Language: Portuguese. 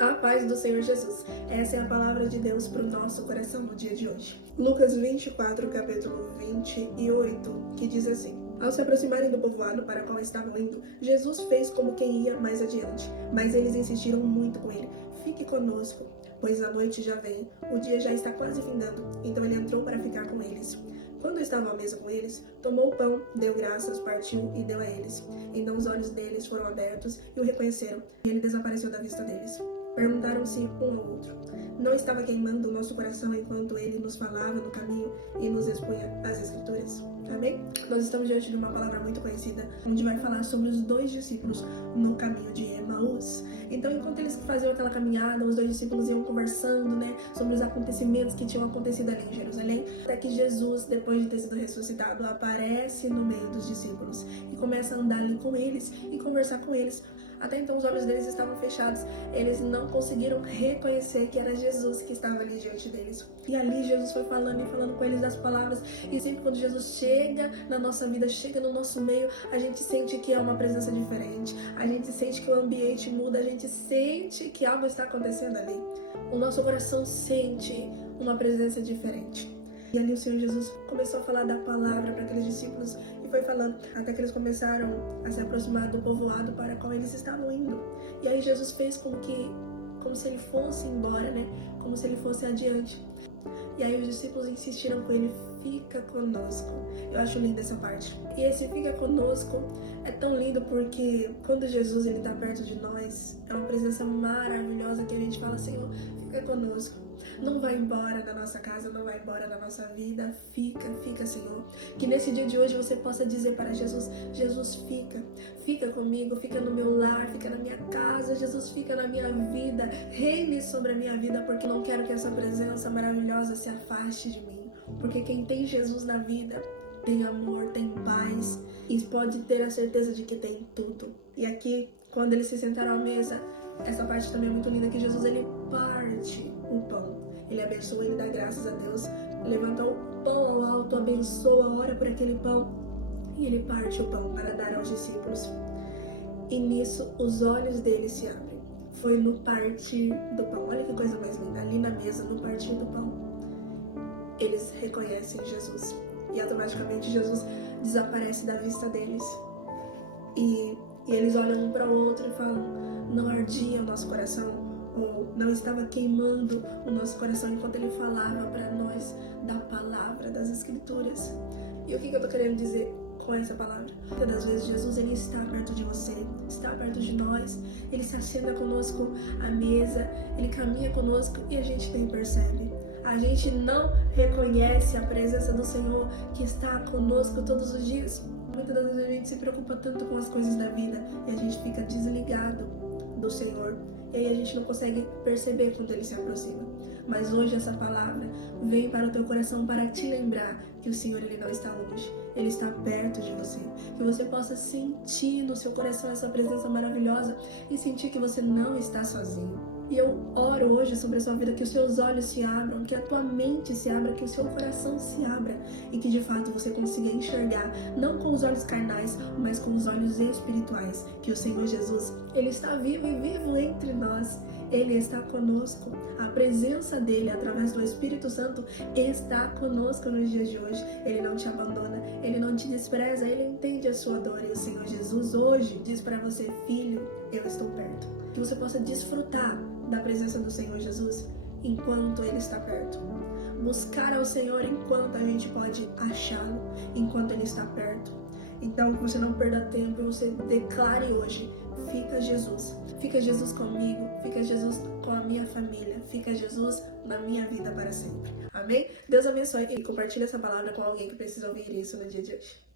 A paz do Senhor Jesus. Essa é a palavra de Deus para o nosso coração no dia de hoje. Lucas 24, capítulo 28, que diz assim: Ao se aproximarem do povoado para qual estavam indo, Jesus fez como quem ia mais adiante. Mas eles insistiram muito com ele: Fique conosco, pois a noite já vem, o dia já está quase findando. Então ele entrou para ficar com eles. Quando estava à mesa com eles, tomou o pão, deu graças, partiu e deu a eles. Então os olhos deles foram abertos e o reconheceram, e ele desapareceu da vista deles. Perguntaram-se um ao outro: Não estava queimando o nosso coração enquanto ele nos falava no caminho e nos expunha as Escrituras? Amém? Nós estamos diante de uma palavra muito conhecida, onde vai falar sobre os dois discípulos no caminho de Emaús. Então, enquanto eles faziam aquela caminhada, os dois discípulos iam conversando, sobre os acontecimentos que tinham acontecido ali em Jerusalém, até que Jesus, depois de ter sido ressuscitado, aparece no meio dos discípulos e começa a andar ali com eles e conversar com eles. Até então os olhos deles estavam fechados, eles não conseguiram reconhecer que era Jesus que estava ali diante deles. E ali Jesus foi falando e falando com eles das palavras, e sempre quando Jesus chega na nossa vida, chega no nosso meio, a gente sente que é uma presença diferente, a gente sente que o ambiente muda, a gente sente que algo está acontecendo ali. O nosso coração sente uma presença diferente. E ali o Senhor Jesus começou a falar da palavra para aqueles discípulos e foi falando até que eles começaram a se aproximar do povoado para qual eles estavam indo. E aí Jesus fez como se ele fosse embora, como se ele fosse adiante. E aí os discípulos insistiram com ele: Fica conosco. Eu acho linda essa parte. E esse fica conosco é tão lindo porque quando Jesus está perto de nós, é uma presença maravilhosa que a gente fala: Senhor, fica conosco. Não vai embora da nossa casa, não vai embora da nossa vida. Fica, Senhor. Que nesse dia de hoje você possa dizer para Jesus: Jesus, fica comigo, fica no meu lar, fica na minha casa. Jesus, fica na minha vida, reine sobre a minha vida, porque eu não quero que essa presença maravilhosa se afaste de mim. Porque quem tem Jesus na vida tem amor, tem paz e pode ter a certeza de que tem tudo. E aqui, quando eles se sentaram à mesa, essa parte também é muito linda, que Jesus ele parte o pão. Ele abençoa, ele dá graças a Deus, levanta o pão ao alto, abençoa, ora por aquele pão e ele parte o pão para dar aos discípulos. E nisso os olhos deles se abrem. Foi no partir do pão. Olha que coisa mais linda, ali na mesa, no partir do pão, eles reconhecem Jesus e automaticamente Jesus desaparece da vista deles. E eles olham um para o outro e falam: Não ardia o nosso coração? Ou não estava queimando o nosso coração enquanto ele falava para nós da palavra, das Escrituras? E o que eu tô querendo dizer com essa palavra? Muitas das vezes Jesus ele está perto de você, está perto de nós, ele se assenta conosco à mesa, ele caminha conosco e a gente nem percebe. A gente não reconhece a presença do Senhor que está conosco todos os dias. Muitas das vezes a gente se preocupa tanto com as coisas da vida e a gente fica desligado do Senhor. E aí a gente não consegue perceber quando ele se aproxima. Mas hoje essa palavra vem para o teu coração para te lembrar que o Senhor ele não está longe, ele está perto de você. Que você possa sentir no seu coração essa presença maravilhosa e sentir que você não está sozinho. E eu oro hoje sobre a sua vida, que os seus olhos se abram, que a tua mente se abra, que o seu coração se abra e que de fato você consiga enxergar, não com os olhos carnais, mas com os olhos espirituais, que o Senhor Jesus, ele está vivo e vivo entre nós. Ele está conosco, a presença dele através do Espírito Santo está conosco nos dias de hoje. Ele não te abandona, ele não te despreza, ele entende a sua dor. E o Senhor Jesus hoje diz para você: Filho, eu estou perto. Que você possa desfrutar da presença do Senhor Jesus enquanto ele está perto. Buscar ao Senhor enquanto a gente pode achá-lo, enquanto ele está perto. Então, que você não perda tempo e você declare hoje: Fica Jesus comigo, fica Jesus com a minha família, fica Jesus na minha vida para sempre. Amém? Deus abençoe e compartilhe essa palavra com alguém que precisa ouvir isso no dia de hoje.